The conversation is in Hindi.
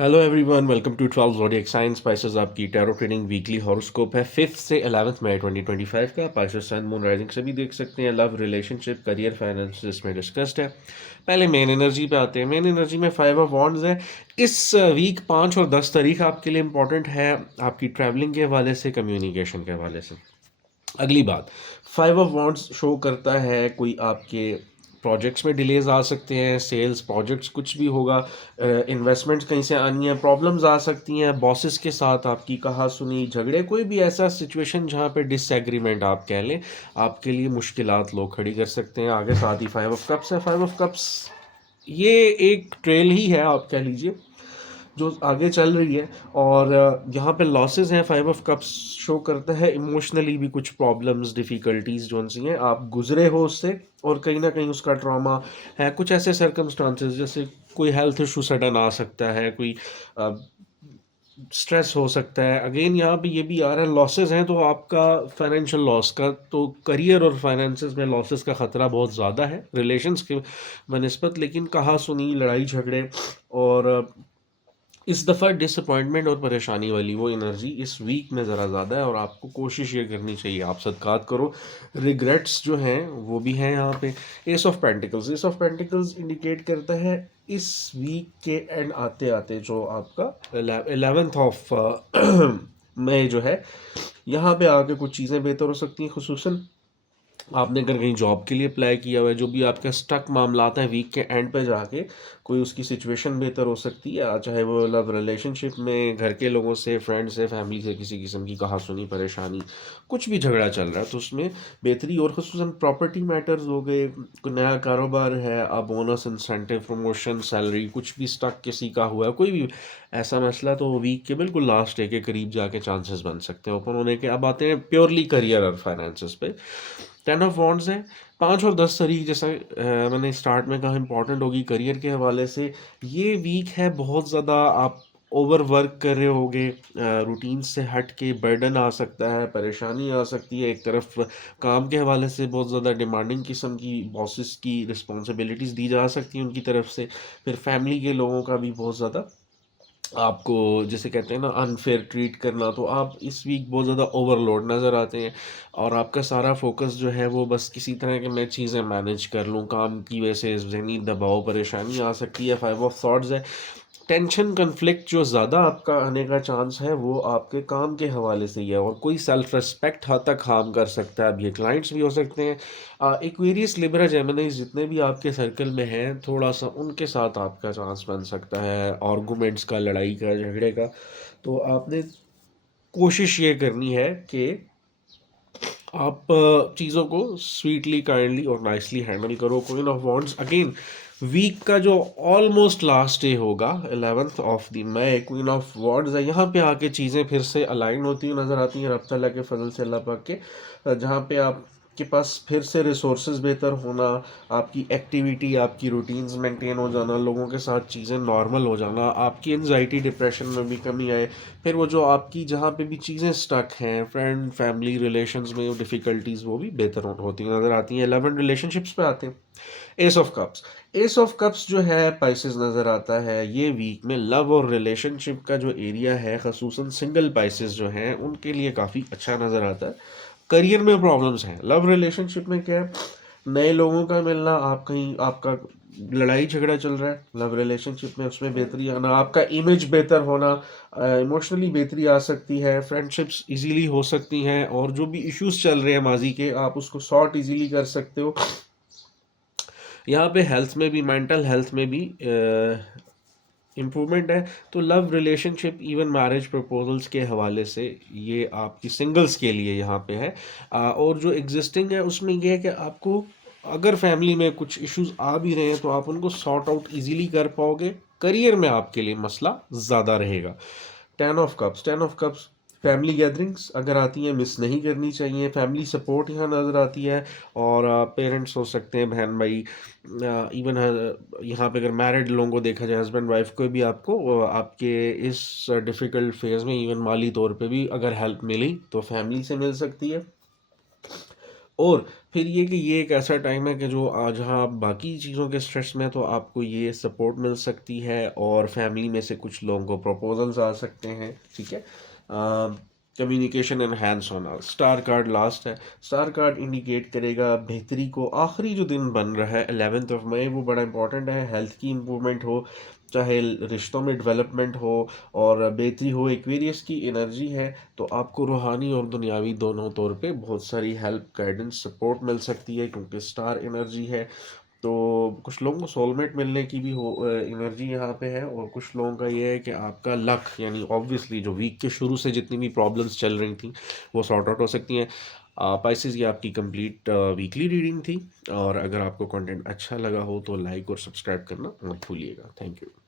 Hello everyone, welcome to 12 zodiac science spices. आपकी टैरो ट्रेडिंग वीकली हॉरोस्कोप है 5 से 11 मई 2025 का। पाइसेस सन मून राइजिंग सभी देख सकते हैं। लव, रिलेशनशिप, करियर, फाइनेंस इसमें डिस्कस्ड है। पहले मेन एनर्जी पे आते हैं। मेन एनर्जी में 5 ऑफ वॉन्ड्स है। इस वीक 5 और 10 तारीख आपके लिए इंपॉर्टेंट है, आपकी ट्रैवलिंग के हवाले से, कम्युनिकेशन के हवाले से। अगली बात, 5 ऑफ वॉन्ड्स शो करता है कोई आपके प्रोजेक्ट्स में डिलेज आ सकते हैं, सेल्स प्रोजेक्ट्स कुछ भी होगा, इन्वेस्टमेंट्स कहीं से आनी है, प्रॉब्लम्स आ सकती हैं, बॉसेस के साथ आपकी कहा सुनी, झगड़े, कोई भी ऐसा सिचुएशन जहाँ पे डिसएग्रीमेंट आप कह लें, आपके लिए मुश्किलात लोग खड़ी कर सकते हैं। आगे साथ ही 5 ऑफ कप्स है। 5 ऑफ कप्स ये एक ट्रेल ही है, आप कह लीजिए, जो आगे चल रही है। और यहाँ पे लॉसेस हैं। 5 ऑफ कप्स शो करता है इमोशनली भी कुछ प्रॉब्लम्स, डिफ़िकल्टीज जो सी हैं, आप गुजरे हो उससे, और कहीं ना कहीं उसका ट्रॉमा है। कुछ ऐसे सर्कमस्टांसेस, जैसे कोई हेल्थ इशू सडन आ सकता है, कोई स्ट्रेस हो सकता है। अगेन यहाँ पे ये भी आ रहा है, लॉसेस हैं तो आपका फाइनेंशियल लॉस का, तो करियर और फाइनेंसेस में लॉसेस का ख़तरा बहुत ज़्यादा है रिलेशंस के बनस्बत। लेकिन कहा सुनी, लड़ाई झगड़े और इस दफ़ा डिसअपॉइंटमेंट और परेशानी वाली वो एनर्जी इस वीक में ज़रा ज़्यादा है, और आपको कोशिश ये करनी चाहिए, आप सदकात करो। रिग्रेट्स जो हैं वो भी हैं यहाँ पे। एस ऑफ पेंटिकल्स इंडिकेट करता है इस वीक के एंड आते आते जो आपका 11th ऑफ मई जो है, यहाँ पे आके कुछ चीज़ें बेहतर हो सकती हैं। खुसूसन आपने अगर कहीं जॉब के लिए अप्लाई किया हुआ है, जो भी आपका स्टक मामलात हैं, वीक के एंड पे जाके कोई उसकी सिचुएशन बेहतर हो सकती है, चाहे वो लव रिलेशनशिप में, घर के लोगों से, फ्रेंड से, फैमिली से, किसी किस्म की कहा सुनी परेशानी, कुछ भी झगड़ा चल रहा है तो उसमें बेहतरी। और खुसूसन प्रॉपर्टी मैटर्स हो गए, कोई नया कारोबार है, बोनस, इंसेंटिव, प्रमोशन, सैलरी, कुछ भी स्टक किसी का हुआ है, कोई भी ऐसा मसला, तो वीक के बिल्कुल लास्ट डे के करीब जाके चांसेस बन सकते हैं ओपन होने के। अब आते हैं प्योरली करियर और फाइनेंसेस पे। 10 ऑफ वॉन्ड्स है। 5 और 10 तारीख, जैसा मैंने स्टार्ट में कहा, इंपॉर्टेंट होगी करियर के हवाले से। ये वीक है बहुत ज़्यादा, आप ओवर वर्क कर रहे होगे, रूटीन से हट के बर्डन आ सकता है, परेशानी आ सकती है। एक तरफ काम के हवाले से बहुत ज़्यादा डिमांडिंग किस्म की बॉसेस की रिस्पॉन्सिबिलिटीज़ दी जा सकती हैं उनकी तरफ से। फिर फैमिली के लोगों का भी बहुत ज़्यादा आपको, जैसे कहते हैं ना, अनफेयर ट्रीट करना, तो आप इस वीक बहुत ज़्यादा ओवरलोड नज़र आते हैं। और आपका सारा फोकस जो है वो बस किसी तरह के मैं चीज़ें मैनेज कर लूँ, काम की वजह से जहनी दबाव, परेशानी आ सकती है। 5 ऑफ सॉर्ड्स है। टेंशन, कन्फ्लिक्ट जो ज़्यादा आपका आने का चांस है वो आपके काम के हवाले से ही है, और कोई सेल्फ रिस्पेक्ट हद तक हार्म कर सकता है। अब ये क्लाइंट्स भी हो सकते हैं। एक्वेरियस, लिब्रा, जेमिनी, जितने भी आपके सर्कल में हैं, थोड़ा सा उनके साथ आपका चांस बन सकता है आर्गूमेंट्स का, लड़ाई का, झगड़े का। तो आपने कोशिश ये करनी है कि आप चीज़ों को स्वीटली, काइंडली और नाइसली हैंडल करो। Queen of wands again, week का जो ऑलमोस्ट लास्ट डे होगा 11th of the May, queen of wands है। यहाँ पे आके चीज़ें फिर से अलाइन होती हुई नज़र आती हैं, रब तआला के फजल से, अल्लाह पाक के, जहाँ पे आपके पास फिर से रिसोर्सेज बेहतर होना, आपकी एक्टिविटी, आपकी रूटीन्स मेंटेन हो जाना, लोगों के साथ चीज़ें नॉर्मल हो जाना, आपकी एनजाइटी, डिप्रेशन में भी कमी आए। फिर वो जो आपकी जहाँ पे भी चीज़ें स्टक हैं, फ्रेंड, फैमिली, रिलेशंस में डिफ़िकल्टीज, वो भी बेहतर होती नज़र आती हैं। 11 रिलेशनशिप्स पे आते हैं। एस ऑफ कप्स जो है पाइसेस नज़र आता है ये वीक में। लव और रिलेशनशिप का जो एरिया है, खसूसन सिंगल पाइसेस जो हैं उनके लिए काफ़ी अच्छा नज़र आता है। करियर में प्रॉब्लम्स हैं। लव रिलेशनशिप में क्या है, नए लोगों का मिलना, आप कहीं, आपका लड़ाई झगड़ा चल रहा है लव रिलेशनशिप में, उसमें बेहतरी आना, आपका इमेज बेहतर होना, इमोशनली बेहतरी आ सकती है, फ्रेंडशिप्स इजीली हो सकती हैं, और जो भी इश्यूज चल रहे हैं माजी के, आप उसको सॉर्ट इजीली कर सकते हो। यहाँ पे हेल्थ में भी, मेंटल हेल्थ में भी इम्प्रूवमेंट है। तो love, relationship, even marriage proposals के हवाले से ये आपकी सिंगल्स के लिए यहाँ पे है। और जो एग्जिस्टिंग है उसमें ये है कि आपको अगर फैमिली में कुछ इश्यूज आ भी रहे हैं तो आप उनको सॉर्ट आउट इजीली कर पाओगे। करियर में आपके लिए मसला ज़्यादा रहेगा। 10 ऑफ कप्स फैमिली गैदरिंग्स अगर आती हैं, मिस नहीं करनी चाहिए। फैमिली सपोर्ट यहाँ नज़र आती है, और पेरेंट्स हो सकते हैं, बहन भाई, इवन यहाँ पे अगर मैरिड लोगों को देखा जाए, हस्बैंड वाइफ को भी, आपको आपके इस डिफ़िकल्ट फेज़ में इवन माली तौर पे भी अगर हेल्प मिली तो फैमिली से मिल सकती है। और फिर ये कि ये एक ऐसा टाइम है कि जो जहाँ आप बाकी चीज़ों के स्ट्रेस में हैं, तो आपको ये सपोर्ट मिल सकती है और फैमिली में से कुछ लोगों को प्रपोजल्स आ सकते हैं, ठीक है। कम्युनिकेशन एनहांस होना, स्टार कार्ड लास्ट है। स्टार कार्ड इंडिकेट करेगा बेहतरी को। आखिरी जो दिन बन रहा है 11 मई, वो बड़ा इंपॉर्टेंट है। हेल्थ की इम्प्रूवमेंट हो, चाहे रिश्तों में डेवलपमेंट हो और बेहतरी हो। एक्वेरियस की एनर्जी है, तो आपको रूहानी और दुनियावी दोनों तौर पे बहुत सारी हेल्प, गाइडेंस, सपोर्ट मिल सकती है, क्योंकि स्टार एनर्जी है। तो कुछ लोगों को सोलमेट मिलने की भी हो एनर्जी यहाँ पे है। और कुछ लोगों का ये है कि आपका लक, यानी ऑब्वियसली जो वीक के शुरू से जितनी भी प्रॉब्लम्स चल रही थी वो सॉर्ट आउट हो सकती हैं। पाइसेस, ये आपकी कंप्लीट वीकली रीडिंग थी। और अगर आपको कंटेंट अच्छा लगा हो तो लाइक और सब्सक्राइब करना मत भूलिएगा। Thank you.